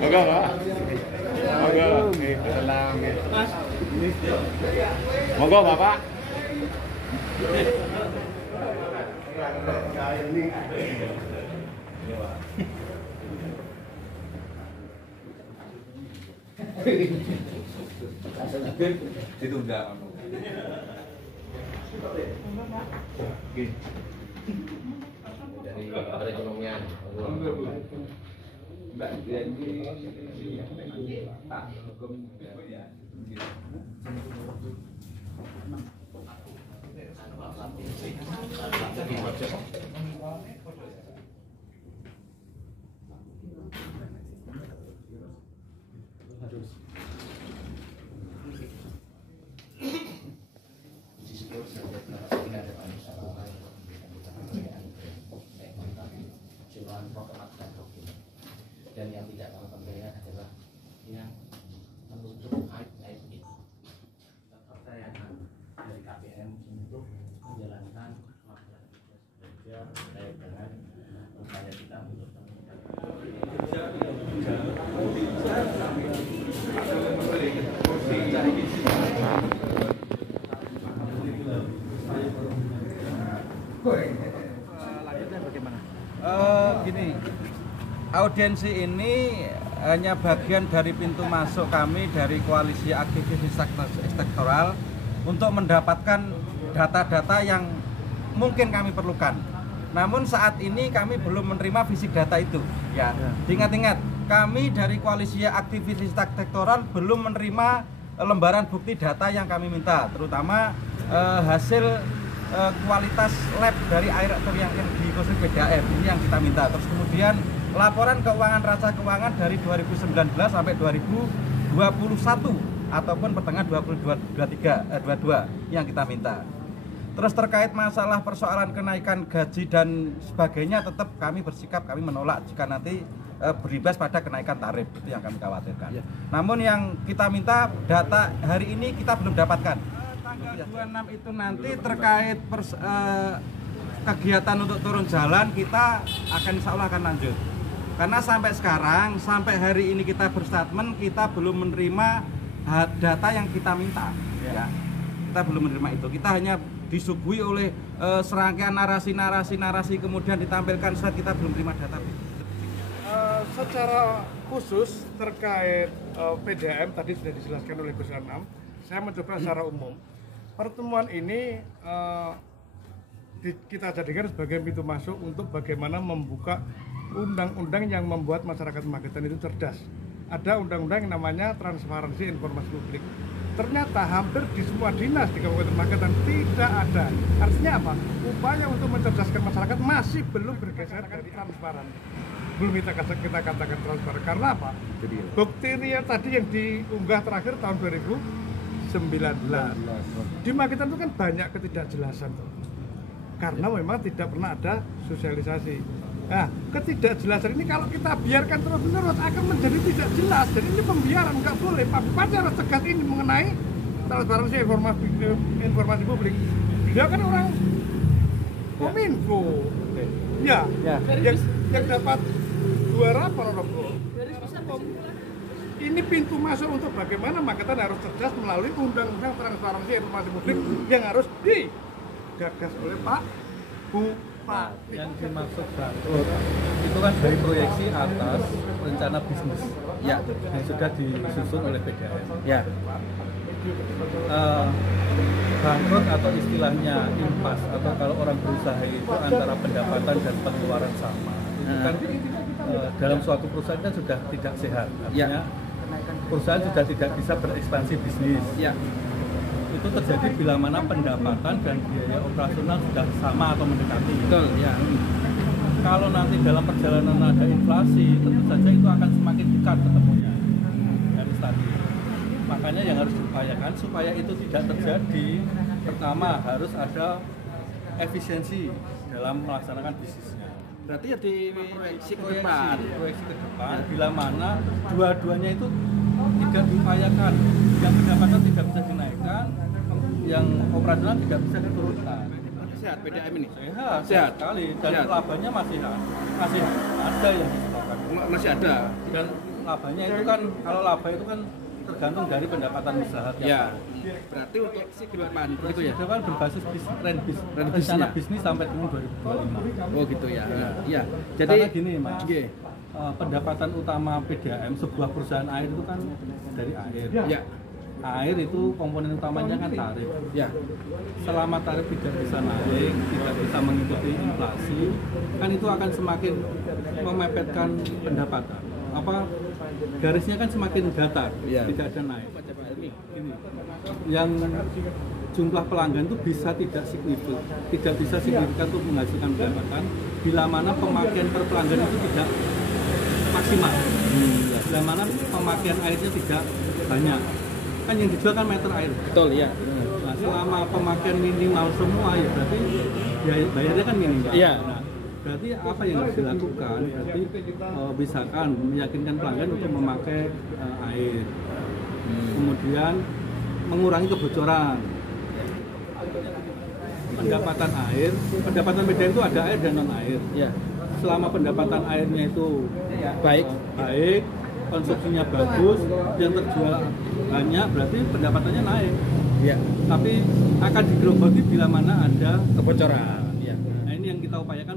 Monggo, Pak. Monggo, nggih, tenang nggih. Monggo, Bapak. Ditunda. Dari perekonomian. Mbak Pak hukum ya. Dan yang tidak mau pemberian adalah yang menutup aib itu kepercayaan dari KPM untuk menjalankan masalah kerja terkait dengan upaya kita untuk lanjutnya bagaimana? Gini, audiensi ini hanya bagian dari pintu masuk kami dari koalisi aktivis sektoral untuk mendapatkan data-data yang mungkin kami perlukan. Namun saat ini kami belum menerima fisik data itu. Ya, ingat-ingat, kami dari koalisi aktivis sektoral belum menerima lembaran bukti data yang kami minta, terutama hasil kualitas lab dari air reaktor yang di PDAM ini yang kita minta. Terus kemudian laporan keuangan raca keuangan dari 2019 sampai 2021 ataupun pertengahan 2022 yang kita minta. Terus terkait masalah persoalan kenaikan gaji dan sebagainya, tetap kami bersikap, kami menolak jika nanti berimbas pada kenaikan tarif, itu yang kami khawatirkan. Namun yang kita minta data hari ini kita belum dapatkan. Tanggal 26 itu nanti terkait kegiatan untuk turun jalan kita akan insya Allah akan lanjut. Karena sampai sekarang, sampai hari ini kita berstatement, kita belum menerima data yang kita minta. Ya. Kita belum menerima itu. Kita hanya disuguhi oleh serangkaian narasi, kemudian ditampilkan saat kita belum menerima data. Secara khusus terkait PDAM tadi sudah dijelaskan oleh Gus Anam. Saya mencoba secara umum. Pertemuan ini kita jadikan sebagai pintu masuk untuk bagaimana membuka undang-undang yang membuat masyarakat Magetan itu cerdas. Ada undang-undang yang namanya transparansi informasi publik. Ternyata hampir di semua dinas di Kabupaten Magetan tidak ada. Artinya apa? Upaya untuk mencerdaskan masyarakat masih belum bergeser dari transparan. Belum kita katakan transparan. Karena apa? Bukti real tadi yang diunggah terakhir tahun 2019. Di Magetan itu kan banyak ketidakjelasan. Karena memang tidak pernah ada sosialisasi. Nah, ketidakjelasan ini kalau kita biarkan terus-menerus akan menjadi tidak jelas. Jadi ini pembiaran, nggak boleh. Pak Bupati harus tegas ini mengenai transparansi informasi publik. Dia kan orang Kominfo. Ya. Yang dapat 2 rapor. Ini pintu masuk untuk bagaimana Magetan harus cerdas melalui undang-undang transparansi informasi publik yang harus digagas oleh Pak Bupati. Yang dimaksud bangkrut itu kan dari proyeksi atas rencana bisnis yang sudah disusun oleh PDAM. Bangkrut atau istilahnya impas atau kalau orang berusaha itu antara pendapatan dan pengeluaran sama. Itu kan dalam suatu perusahaan kan sudah tidak sehat. Artinya perusahaan sudah tidak bisa berekspansi bisnis. Itu terjadi bila mana pendapatan dan biaya operasional sudah sama atau mendekati. Betul, ya. Kalau nanti dalam perjalanan ada inflasi, tentu saja itu akan semakin dekat ketemunya. Garis tadi. Makanya yang harus diupayakan supaya itu tidak terjadi, pertama harus ada efisiensi dalam melaksanakan bisnisnya. Berarti ya di proyeksi ke depan. Proyeksi ke depan, bila mana dua-duanya itu tidak diupayakan, yang pendapatan tidak bisa dinaikkan, yang operasional tidak bisa diturunkan. Sehat PDAM ini? Sehat sekali, dan labanya masih ada yang disebabkan. masih ada. Dan labanya itu kan, kalau laba itu kan tergantung dari pendapatan usaha tiap Ya. tahun. Berarti untuk si kedepan begitu ya. Itu kan berbasis rencana bisnisnya. bisnis sampai tahun 2025. Oh gitu ya. Iya. Karena Jadi gini Mas, Nggih. pendapatan utama PDAM sebuah perusahaan air itu kan dari air. Ya. Air itu komponen utamanya kan tarif. Ya. Selama tarif tidak bisa naik, tidak bisa mengikuti inflasi, kan itu akan semakin memepetkan pendapatan. Garisnya kan semakin datar, Ya. tidak ada naik. Gini, yang jumlah pelanggan itu bisa tidak bisa signifikan untuk menghasilkan pendapatan bila mana pemakaian per pelanggan itu tidak maksimal. Bila mana pemakaian airnya tidak banyak. Kan yang dijual kan meter air. Betul ya. Nah, selama pemakaian minimal semua ya berarti bayarnya kan minimal. Iya. Nah, berarti apa yang harus dilakukan? Berarti misalkan meyakinkan pelanggan untuk memakai air. Kemudian mengurangi kebocoran. Pendapatan PDAM itu ada air dan non air. Ya. Selama pendapatan airnya itu Baik. baik, konsumsinya bagus, yang terjual banyak, berarti pendapatannya naik. Ya. Tapi akan digerogoti bila mana ada Kebocoran. Ya. Nah, ini yang kita upayakan